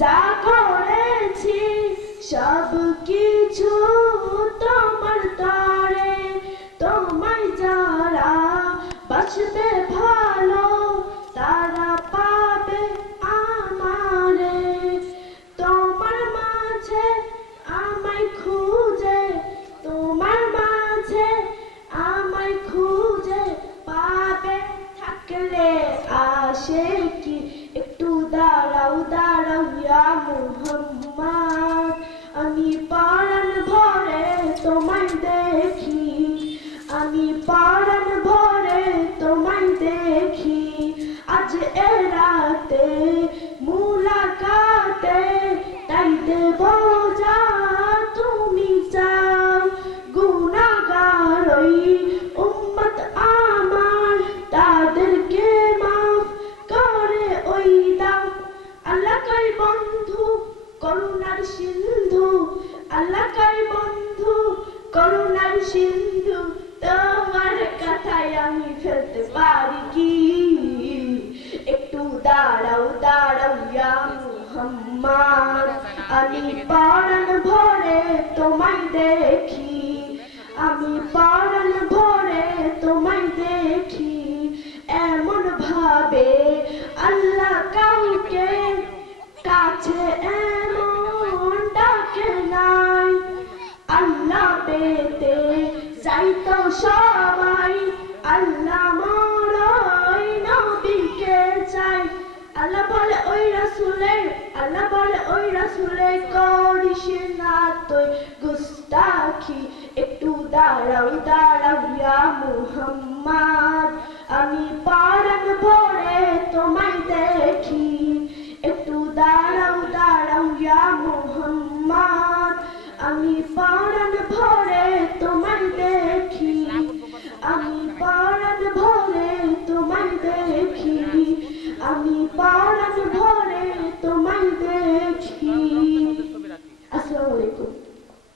যা করেছি, সব কিছু তোমার তরে তোমায় যারা বাসবে ভালো, তারা পাবে আমারে। তোমার মাঝে আমায় খুঁজে, তোমার মাঝে আমায় খুঁজে পাবে থাকলে। আসে কি একটু দাঁড়াও। করুণার সিন্ধু আল্লাহ বন্ধু, করুণার সিন্ধু, তোমার কথায় আমি ফেলতে পারি কি? একটু দাঁড়াও দাঁড়াও ইয়া আমি পরাণ ভরে তোমায় দেখি, আমি পরাণ ভরে তোমায় দেখি এমন ভাবে আল্লাহ কাউকে কাছে পেতে যাইতো সবাই। আল্লাহ মরই নবীকে চাই। আল্লাহ বলে, ওই রাসুলে, আল্লাহ বলে, ওই রাসুলে করিস না তুই গুস্তাখি। একটু দাঁড়াও দাঁড়াও ইয়া মুহাম্মদ। আমি পারান দাঁড়াও দাঁড়াও ইয়া মুহাম্মদ আমি পারান ভরে